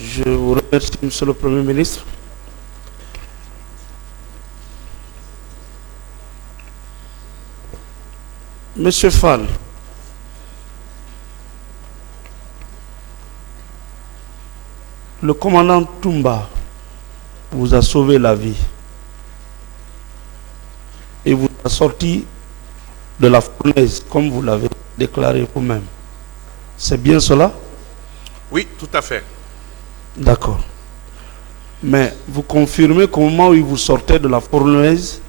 Je vous remercie, Monsieur le Premier ministre. Monsieur Fall, le commandant Toumba vous a sauvé la vie et vous a sorti de la fournaise, comme vous l'avez déclaré vous-même. C'est bien cela? Oui, tout à fait. D'accord. Mais vous confirmez qu'au moment où il vous sortait de la fournaise,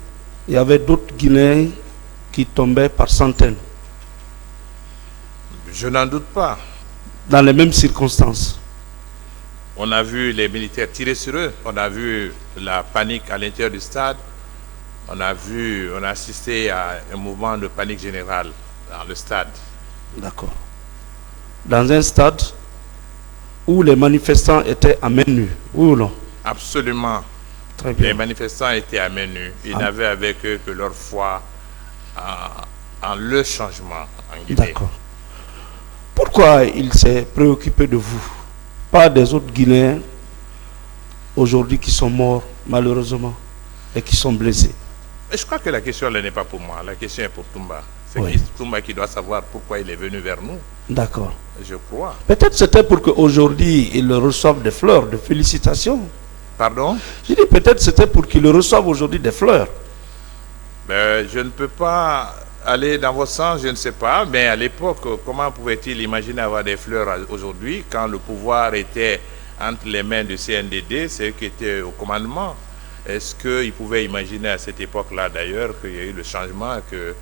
il y avait d'autres Guinéens qui tombaient par centaines? Je n'en doute pas. Dans les mêmes circonstances? On a vu les militaires tirer sur eux. On a vu la panique à l'intérieur du stade. On a assisté à un mouvement de panique générale dans le stade. D'accord. Dans un stade où les manifestants étaient à main nue, oui ou non? Absolument. Très bien. Les manifestants étaient à main nue. Ils n'avaient avec eux que leur foi en le changement en Guinée. D'accord. Pourquoi il s'est préoccupé de vous? Pas des autres Guinéens aujourd'hui qui sont morts malheureusement et qui sont blessés? Et je crois que la question là n'est pas pour moi. La question est pour Toumba. C'est Oui. Toumba qui doit savoir pourquoi il est venu vers nous. D'accord. Je crois. Peut-être c'était pour qu'aujourd'hui ils reçoivent des fleurs de félicitations. Pardon? Je dis peut-être c'était pour qu'ils reçoivent aujourd'hui des fleurs. Mais je ne peux pas aller dans votre sens, je ne sais pas. Mais à l'époque, comment pouvait-il imaginer avoir des fleurs aujourd'hui quand le pouvoir était entre les mains du CNDD, ceux qui étaient au commandement? Est-ce qu'il pouvait imaginer à cette époque-là d'ailleurs qu'il y a eu le changement, que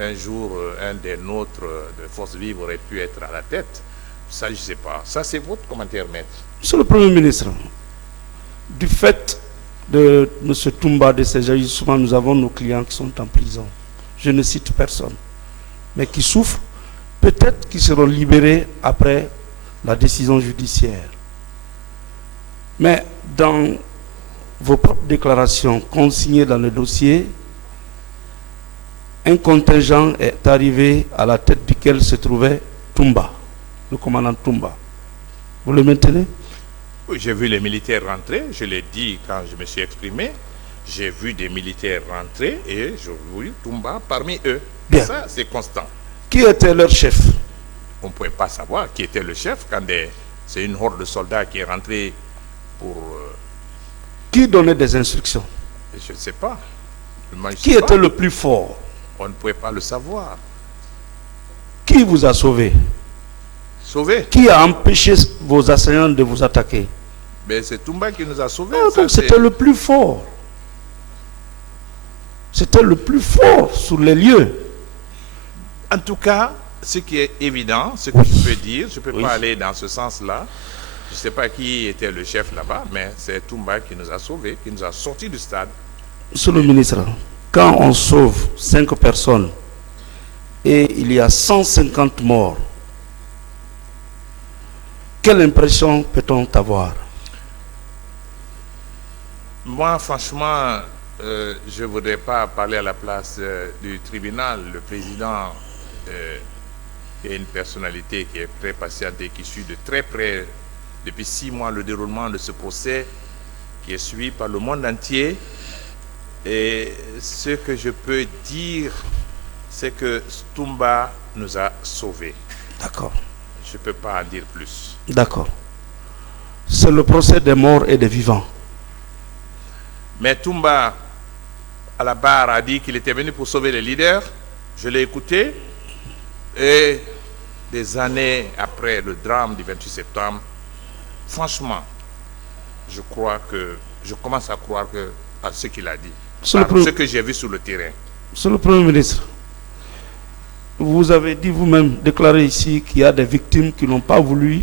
un jour un des nôtres de Force Vive aurait pu être à la tête? Ça, je ne sais pas. Ça, c'est votre commentaire, maître. Monsieur le Premier ministre, du fait de M. Toumba, de ses agissements, nous avons nos clients qui sont en prison. Je ne cite personne, mais qui souffrent. Peut-être qu'ils seront libérés après la décision judiciaire. Mais dans vos propres déclarations consignées dans le dossier, un contingent est arrivé à la tête duquel se trouvait Toumba, le commandant Toumba. Vous le maintenez? Oui, j'ai vu les militaires rentrer, je l'ai dit quand je me suis exprimé. J'ai vu des militaires rentrer et j'ai vu Toumba parmi eux. Bien. Ça, c'est constant. Qui était leur chef? On ne pouvait pas savoir qui était le chef quand c'est une horde de soldats qui est rentrée pour... Qui donnait des instructions? je ne sais pas. Qui était le plus fort? On ne pouvait pas le savoir. Qui vous a sauvé? Sauvé? Qui a empêché vos assaillants de vous attaquer? Mais c'est Toumba qui nous a sauvés. Ah, donc c'était le plus fort. C'était le plus fort sur les lieux. En tout cas, ce qui est évident, ce que je peux dire, je ne peux pas aller dans ce sens-là. Je ne sais pas qui était le chef là-bas, mais c'est Toumba qui nous a sauvés, qui nous a sortis du stade. Monsieur le ministre, quand on sauve 5 personnes et il y a 150 morts, quelle impression peut-on avoir? Moi, franchement, je ne voudrais pas parler à la place du tribunal. Le président est une personnalité qui est très patiente et qui suit de très près, depuis 6 mois, le déroulement de ce procès, qui est suivi par le monde entier. Et ce que je peux dire, c'est que Toumba nous a sauvés. D'accord. Je ne peux pas en dire plus. D'accord. C'est le procès des morts et des vivants. Mais Toumba, à la barre, a dit qu'il était venu pour sauver les leaders. Je l'ai écouté. Et des années après le drame du 28 septembre, franchement, je commence à croire à ce qu'il a dit. Ce que j'ai vu sur le terrain. Monsieur le Premier ministre, vous avez dit vous-même, déclaré ici qu'il y a des victimes qui n'ont pas voulu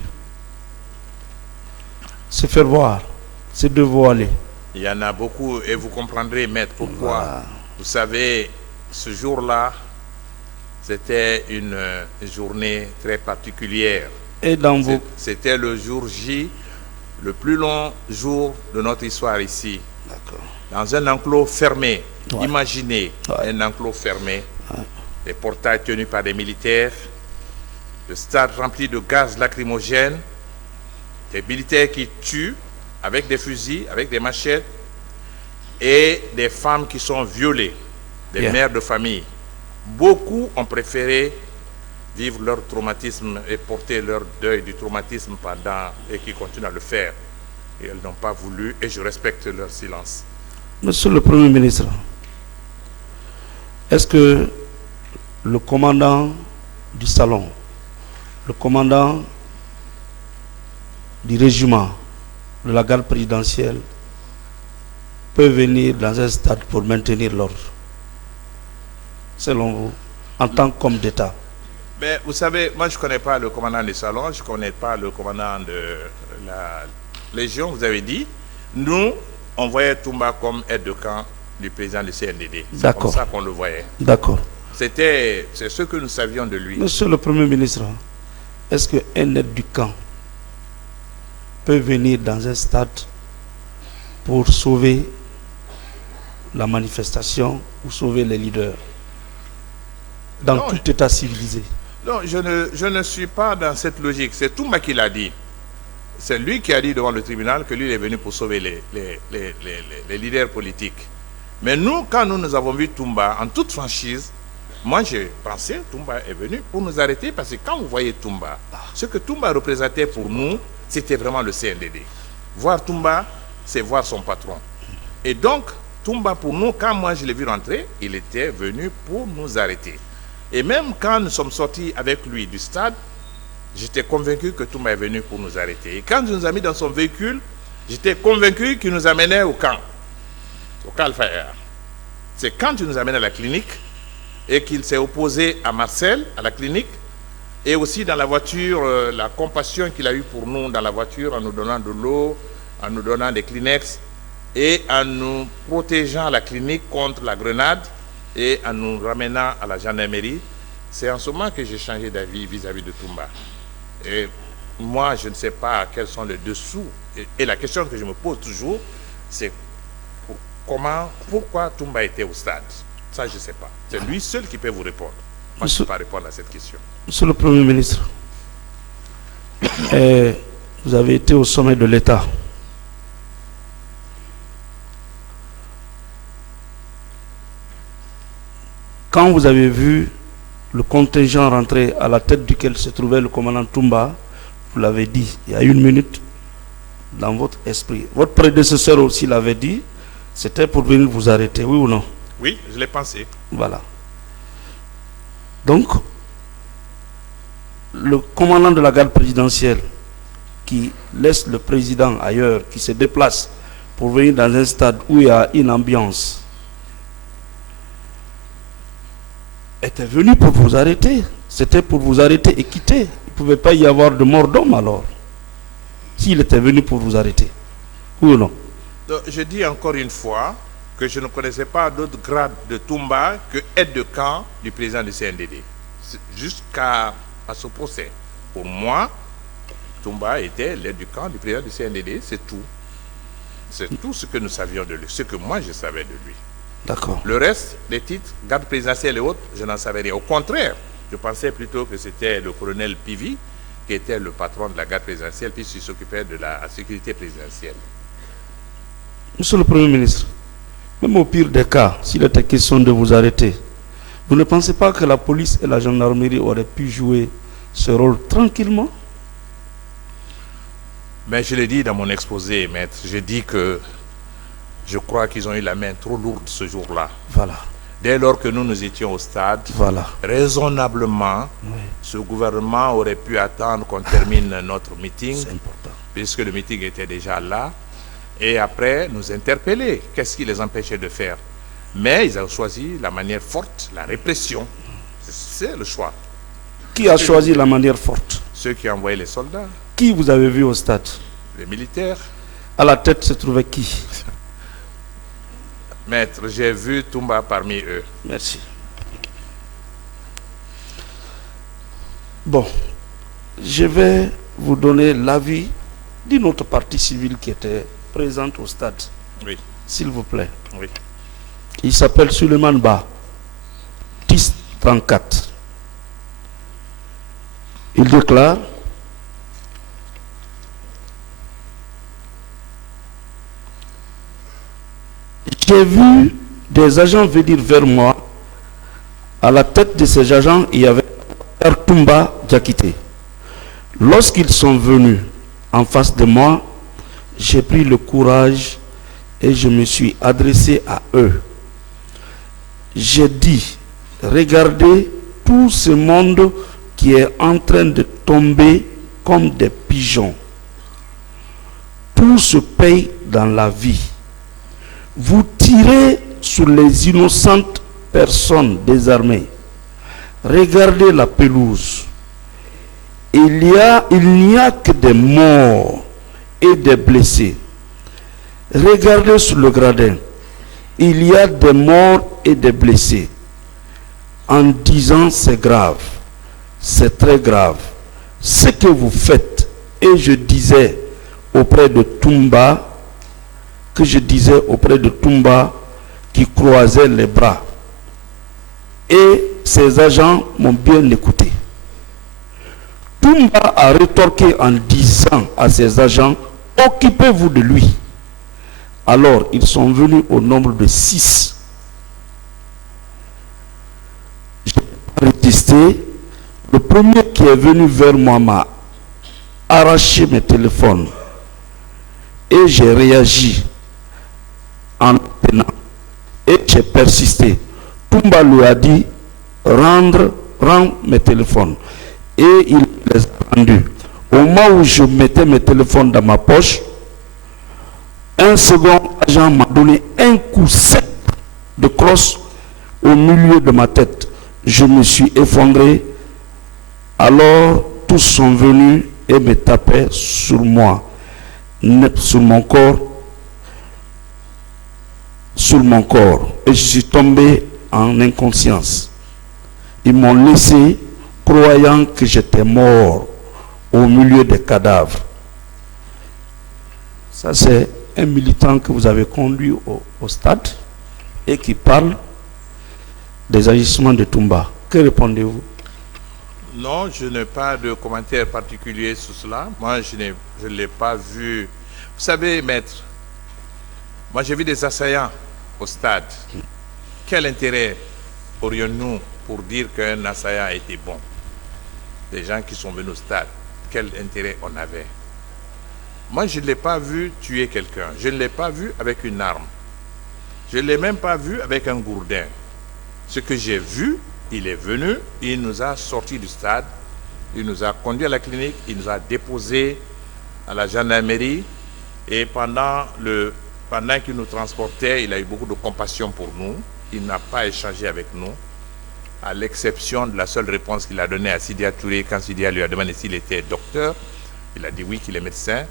se faire voir, se dévoiler. Il y en a beaucoup et vous comprendrez, maître, pourquoi. Voilà. Vous savez, ce jour-là, c'était une journée très particulière. Et dans vos... C'était le jour J, le plus long jour de notre histoire ici. D'accord. Dans un enclos fermé. Ouais. Imaginez un enclos fermé. Ouais. Les portails tenus par des militaires. Le stade rempli de gaz lacrymogène. des militaires qui tuent avec des fusils, avec des machettes, et des femmes qui sont violées, des mères de famille. Beaucoup ont préféré vivre leur traumatisme et porter leur deuil du traumatisme et qui continuent à le faire. Et elles n'ont pas voulu, et je respecte leur silence. Monsieur le Premier ministre, est-ce que le commandant du salon, le commandant du régiment de la garde présidentielle peut venir dans un stade pour maintenir l'ordre, selon vous, en tant qu'homme d'État? Mais vous savez, moi je ne connais pas le commandant du salon, je ne connais pas le commandant de la Légion, vous avez dit. Nous, on voyait Toumba comme aide de camp du président du CNDD. C'est comme ça qu'on le voyait. D'accord. C'est ce que nous savions de lui. Monsieur le Premier ministre, est-ce qu'un aide du camp peut venir dans un stade pour sauver la manifestation ou sauver les leaders dans tout État civilisé? Non, je ne suis pas dans cette logique. C'est Toumba qui l'a dit. C'est lui qui a dit devant le tribunal que lui il est venu pour sauver les leaders politiques. Mais nous, quand nous avons vu Toumba, en toute franchise, moi j'ai pensé Toumba est venu pour nous arrêter, parce que quand vous voyez Toumba, ce que Toumba représentait pour nous, c'était vraiment le CNDD. Voir Toumba, c'est voir son patron. Et donc, Toumba pour nous, quand moi je l'ai vu rentrer, il était venu pour nous arrêter. Et même quand nous sommes sortis avec lui du stade, j'étais convaincu que Toumba est venu pour nous arrêter. Et quand il nous a mis dans son véhicule, j'étais convaincu qu'il nous amenait au camp Al-Fayher. C'est quand il nous amène à la clinique et qu'il s'est opposé à Marcel, à la clinique, et aussi dans la voiture, la compassion qu'il a eue pour nous dans la voiture, en nous donnant de l'eau, en nous donnant des Kleenex, et en nous protégeant à la clinique contre la grenade, et en nous ramenant à la gendarmerie. C'est en ce moment que j'ai changé d'avis vis-à-vis de Toumba. Et moi, je ne sais pas quels sont les dessous. Et la question que je me pose toujours, c'est pourquoi Toumba était au stade? Ça, je ne sais pas. C'est lui seul qui peut vous répondre. Moi, je ne peux pas répondre à cette question. Monsieur le Premier ministre, vous avez été au sommet de l'État. Quand vous avez vu le contingent rentrer à la tête duquel se trouvait le commandant Toumba, vous l'avez dit il y a 1 minute dans votre esprit. Votre prédécesseur aussi l'avait dit, c'était pour venir vous arrêter, oui ou non? Oui, je l'ai pensé. Voilà. Donc, le commandant de la garde présidentielle qui laisse le président ailleurs, qui se déplace pour venir dans un stade où il y a une ambiance, était venu pour vous arrêter. C'était pour vous arrêter et quitter. Il ne pouvait pas y avoir de mort d'homme alors. S'il était venu pour vous arrêter. Oui ou non? Donc, je dis encore une fois que je ne connaissais pas d'autre grade de Toumba que aide de camp du président du CNDD. Jusqu'à ce procès. Pour moi, Toumba était l'aide du camp du président du CNDD, c'est tout. C'est tout ce que nous savions de lui, ce que moi je savais de lui. D'accord. Le reste, les titres, garde présidentielle et autres, je n'en savais rien. Au contraire, je pensais plutôt que c'était le colonel Pivi qui était le patron de la garde présidentielle, puisqu'il s'occupait de la sécurité présidentielle. Monsieur le Premier ministre, même au pire des cas, s'il était question de vous arrêter, vous ne pensez pas que la police et la gendarmerie auraient pu jouer ce rôle tranquillement? Mais je l'ai dit dans mon exposé, maître, j'ai dit que je crois qu'ils ont eu la main trop lourde ce jour-là. Voilà. Dès lors que nous étions au stade, voilà, raisonnablement, oui, ce gouvernement aurait pu attendre qu'on termine notre meeting, c'est important, puisque le meeting était déjà là, et après nous interpeller. Qu'est-ce qui les empêchait de faire? Mais ils ont choisi la manière forte, la répression. C'est le choix. Qui a choisi la manière forte? Ceux qui envoyaient les soldats. Qui vous avez vu au stade? Les militaires. À la tête se trouvait qui? Maître, j'ai vu Toumba parmi eux. Merci. Bon, je vais vous donner l'avis d'une autre partie civile qui était présente au stade. Oui. S'il vous plaît. Oui. Il s'appelle Suleiman Ba, TIS 34. Il déclare: j'ai vu des agents venir vers moi. À la tête de ces agents, il y avait Toumba Diakité. Lorsqu'ils sont venus en face de moi, j'ai pris le courage et je me suis adressé à eux. J'ai dit, regardez tout ce monde qui est en train de tomber comme des pigeons. Tout se paye dans la vie. Vous tirez sur les innocentes personnes désarmées. Regardez la pelouse. Il n'y a que des morts et des blessés. Regardez sur le gradin. Il y a des morts et des blessés. En disant c'est grave, c'est très grave. Ce que vous faites, et je disais auprès de Toumba, qui croisait les bras. Et ces agents m'ont bien écouté. Toumba a rétorqué en disant à ses agents, occupez-vous de lui. Alors ils sont venus au nombre de 6. J'ai résisté. Le premier qui est venu vers moi m'a arraché mes téléphones. Et j'ai réagi en tenant. Et j'ai persisté. Toumba lui a dit, rends mes téléphones. Et il les a rendus. Au moment où je mettais mes téléphones dans ma poche, un second agent m'a donné un coup sec de crosse au milieu de ma tête. Je me suis effondré. Alors tous sont venus et me tapaient sur moi, sur mon corps. Et je suis tombé en inconscience. Ils m'ont laissé croyant que j'étais mort au milieu des cadavres. Ça, c'est un militant que vous avez conduit au stade et qui parle des agissements de Toumba. Que répondez-vous? Non, je n'ai pas de commentaire particulier sur cela. Moi, je ne l'ai pas vu. Vous savez, maître, moi j'ai vu des assaillants au stade. Quel intérêt aurions-nous pour dire qu'un assaillant a été bon? Des gens qui sont venus au stade, quel intérêt on avait? Moi, je ne l'ai pas vu tuer quelqu'un. Je ne l'ai pas vu avec une arme. Je ne l'ai même pas vu avec un gourdin. Ce que j'ai vu, il est venu, il nous a sortis du stade, il nous a conduits à la clinique, il nous a déposés à la gendarmerie et pendant qu'il nous transportait, il a eu beaucoup de compassion pour nous. Il n'a pas échangé avec nous, à l'exception de la seule réponse qu'il a donnée à Sidia Touré quand Sidia lui a demandé s'il était docteur. Il a dit oui, qu'il est médecin.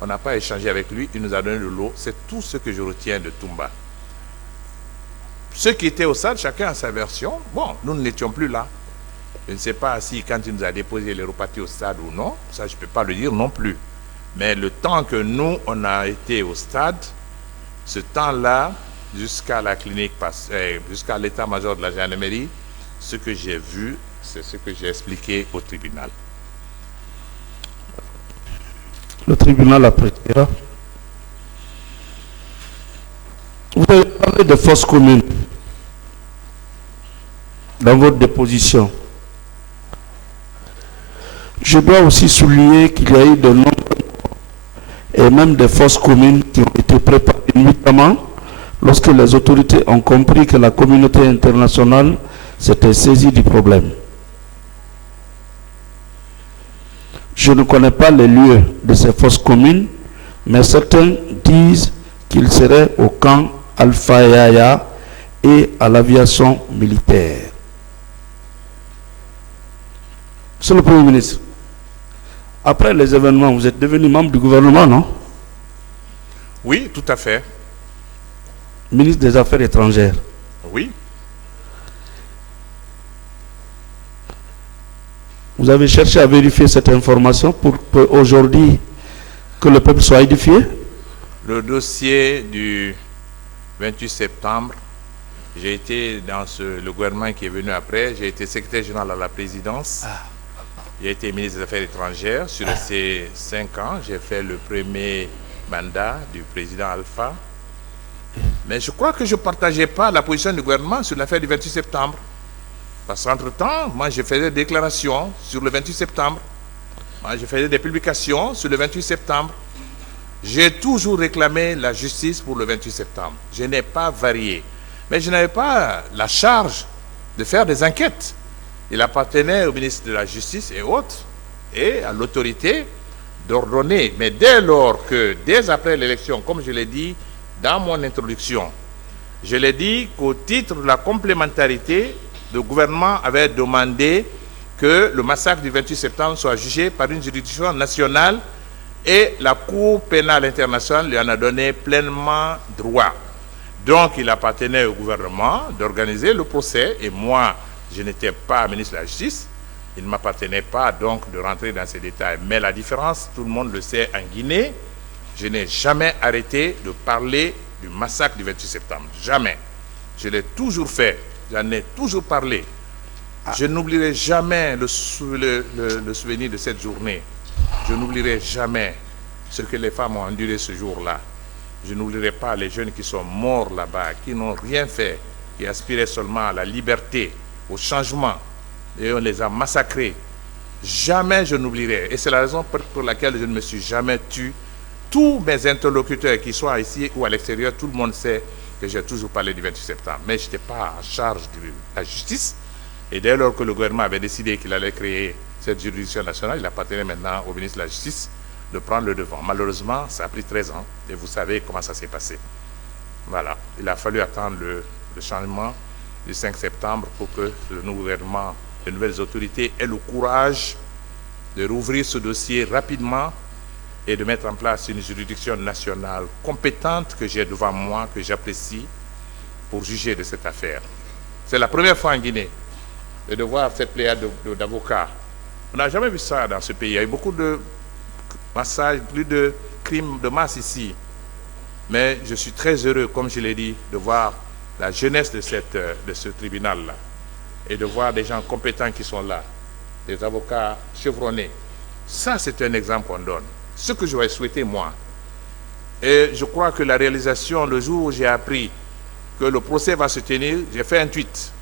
On n'a pas échangé avec lui, il nous a donné de l'eau. C'est tout ce que je retiens de Toumba. Ceux qui étaient au stade, chacun a sa version. Bon, nous n'étions plus là. Je ne sais pas si quand il nous a déposé les repartis au stade ou non, ça je ne peux pas le dire non plus. Mais le temps que nous, on a été au stade, ce temps-là, jusqu'à la clinique, jusqu'à l'état-major de la gendarmerie, ce que j'ai vu, c'est ce que j'ai expliqué au tribunal. Le tribunal appréciera. Vous avez parlé de fausses communes dans votre déposition. Je dois aussi souligner qu'il y a eu de nombreux et même des fausses communes qui ont été préparées notamment lorsque les autorités ont compris que la communauté internationale s'était saisie du problème. Je ne connais pas les lieux de ces fausses communes, mais certains disent qu'ils seraient au camp Alpha Yaya et à l'aviation militaire. Monsieur le Premier ministre, après les événements, vous êtes devenu membre du gouvernement, non? Oui, tout à fait. Ministre des Affaires étrangères. Oui. Vous avez cherché à vérifier cette information pour aujourd'hui que le peuple soit édifié? Le dossier du 28 septembre, j'ai été dans le gouvernement qui est venu après, j'ai été secrétaire général à la présidence. J'ai été ministre des Affaires étrangères. Sur ces 5 ans, j'ai fait le premier mandat du président Alpha. Mais je crois que je ne partageais pas la position du gouvernement sur l'affaire du 28 septembre. Parce qu'entre-temps, moi, je faisais des déclarations sur le 28 septembre. Moi, je faisais des publications sur le 28 septembre. J'ai toujours réclamé la justice pour le 28 septembre. Je n'ai pas varié. Mais je n'avais pas la charge de faire des enquêtes. Il appartenait au ministre de la Justice et autres, et à l'autorité d'ordonner. Mais dès lors que, dès après l'élection, comme je l'ai dit dans mon introduction, je l'ai dit qu'au titre de la complémentarité, le gouvernement avait demandé que le massacre du 28 septembre soit jugé par une juridiction nationale et la Cour pénale internationale lui en a donné pleinement droit. Donc il appartenait au gouvernement d'organiser le procès et moi, je n'étais pas ministre de la Justice. Il ne m'appartenait pas donc de rentrer dans ces détails. Mais la différence, tout le monde le sait, en Guinée, je n'ai jamais arrêté de parler du massacre du 28 septembre. Jamais. Je l'ai toujours fait. J'en ai toujours parlé. Je n'oublierai jamais le souvenir de cette journée. Je n'oublierai jamais ce que les femmes ont enduré ce jour-là. Je n'oublierai pas les jeunes qui sont morts là-bas, qui n'ont rien fait, qui aspiraient seulement à la liberté, au changement. Et on les a massacrés. Jamais je n'oublierai. Et c'est la raison pour laquelle je ne me suis jamais tué. Tous mes interlocuteurs, qui soient ici ou à l'extérieur, tout le monde sait que j'ai toujours parlé du 28 septembre. Mais je n'étais pas en charge de la justice. Et dès lors que le gouvernement avait décidé qu'il allait créer cette juridiction nationale, il appartenait maintenant au ministre de la Justice de prendre le devant. Malheureusement, ça a pris 13 ans. Et vous savez comment ça s'est passé. Voilà. Il a fallu attendre le changement du 5 septembre pour que le nouveau gouvernement, les nouvelles autorités aient le courage de rouvrir ce dossier rapidement et de mettre en place une juridiction nationale compétente que j'ai devant moi, que j'apprécie, pour juger de cette affaire. C'est la première fois en Guinée de voir cette pléiade d'avocats. On n'a jamais vu ça dans ce pays. Il y a eu beaucoup de massacres, plus de crimes de masse ici. Mais je suis très heureux, comme je l'ai dit, de voir la jeunesse de ce tribunal-là et de voir des gens compétents qui sont là, des avocats chevronnés. Ça, c'est un exemple qu'on donne. Ce que j'aurais souhaité, moi. Et je crois que la réalisation, le jour où j'ai appris que le procès va se tenir, j'ai fait un tweet.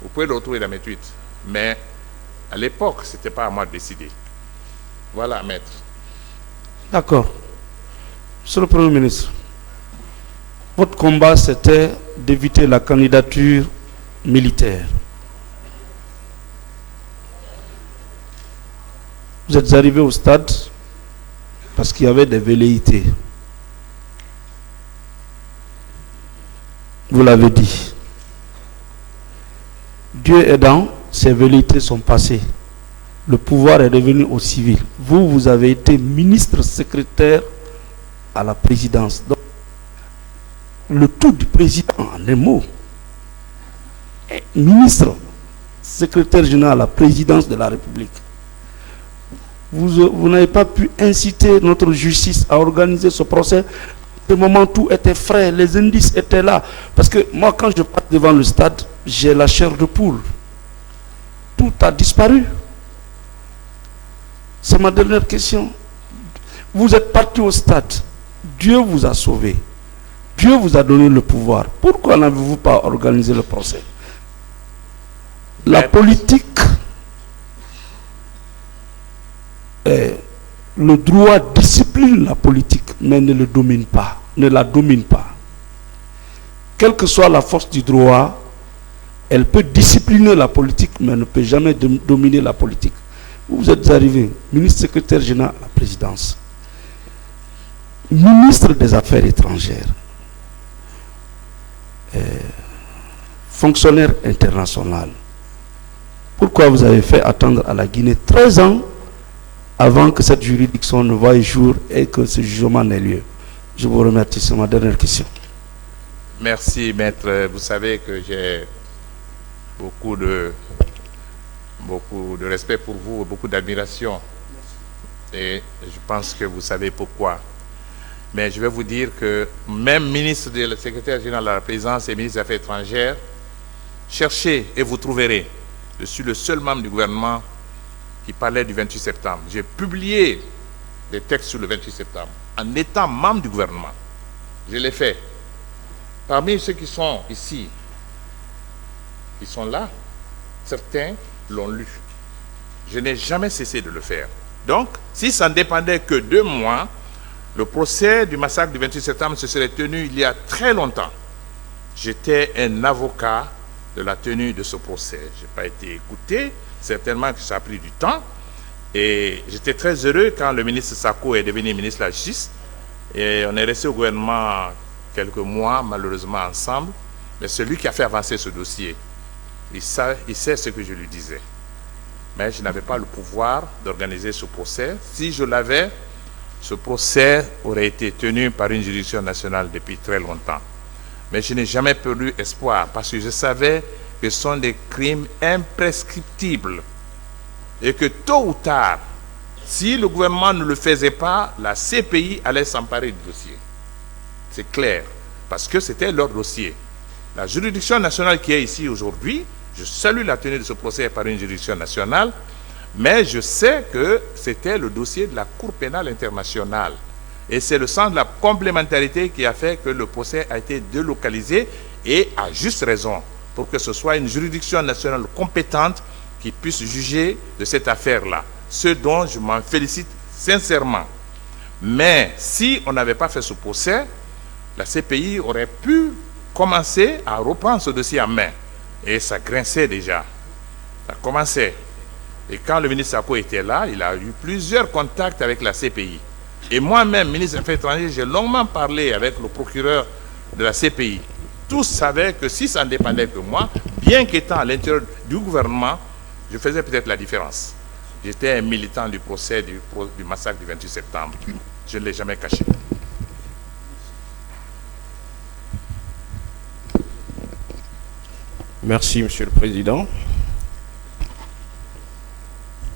Vous pouvez le retrouver dans mes tweets. Mais à l'époque, ce n'était pas à moi de décider. Voilà, maître. D'accord. Monsieur le Premier ministre, votre combat, c'était d'éviter la candidature militaire. Vous êtes arrivé au stade parce qu'il y avait des velléités. Vous l'avez dit. Dieu aidant, ces velléités sont passées. Le pouvoir est revenu aux civils. Vous avez été ministre secrétaire à la présidence. Donc, le tout du président, en un mot, est ministre secrétaire général à la présidence de la République. Vous n'avez pas pu inciter notre justice à organiser ce procès. Au moment où tout était frais, les indices étaient là. Parce que moi, quand je passe devant le stade, j'ai la chair de poule. Tout a disparu. C'est ma dernière question. Vous êtes parti au stade. Dieu vous a sauvé. Dieu vous a donné le pouvoir. Pourquoi n'avez-vous pas organisé le procès? La politique, le droit discipline la politique, mais ne le domine pas, ne la domine pas. Quelle que soit la force du droit, elle peut discipliner la politique, mais ne peut jamais dominer la politique. Vous êtes arrivé, ministre secrétaire général à la présidence, ministre des Affaires étrangères, fonctionnaire international. Pourquoi vous avez fait attendre à la Guinée 13 ans avant que cette juridiction ne voie jour et que ce jugement n'ait lieu? Je vous remercie, c'est ma dernière question. Merci, maître. Vous savez que j'ai beaucoup de respect pour vous, beaucoup d'admiration. Et je pense que vous savez pourquoi. Mais je vais vous dire que même ministre de secrétaire général de la présidence et ministre des Affaires étrangères, cherchez et vous trouverez. Je suis le seul membre du gouvernement qui parlait du 28 septembre. J'ai publié des textes sur le 28 septembre en étant membre du gouvernement. Je l'ai fait. parmi ceux qui sont ici, ils sont là, certains l'ont lu. Je n'ai jamais cessé de le faire. Donc, si ça ne dépendait que de moi, le procès du massacre du 28 septembre se serait tenu il y a très longtemps. J'étais un avocat de la tenue de ce procès. Je n'ai pas été écouté, certainement que ça a pris du temps. Et j'étais très heureux quand le ministre Sako est devenu ministre de la Justice. Et on est resté au gouvernement quelques mois, malheureusement, ensemble. Mais celui qui a fait avancer ce dossier, il sait ce que je lui disais. Mais je n'avais pas le pouvoir d'organiser ce procès. Si je l'avais, ce procès aurait été tenu par une juridiction nationale depuis très longtemps. Mais je n'ai jamais perdu espoir parce que je savais que ce sont des crimes imprescriptibles et que tôt ou tard, si le gouvernement ne le faisait pas, la CPI allait s'emparer du dossier. C'est clair, parce que c'était leur dossier. La juridiction nationale qui est ici aujourd'hui, je salue la tenue de ce procès par une juridiction nationale, mais je sais que c'était le dossier de la Cour pénale internationale. Et c'est le sens de la complémentarité qui a fait que le procès a été délocalisé, et à juste raison, pour que ce soit une juridiction nationale compétente qui puisse juger de cette affaire-là. Ce dont je m'en félicite sincèrement. Mais si on n'avait pas fait ce procès, la CPI aurait pu commencer à reprendre ce dossier en main. Et ça grinçait déjà. Ça commençait. Et quand le ministre Sako était là, il a eu plusieurs contacts avec la CPI. Et moi-même, ministre des Affaires étrangères, j'ai longuement parlé avec le procureur de la CPI. Tous savaient que si ça ne dépendait que moi, bien qu'étant à l'intérieur du gouvernement, je faisais peut-être la différence. J'étais un militant du procès du massacre du 28 septembre. Je ne l'ai jamais caché. Merci, Monsieur le Président.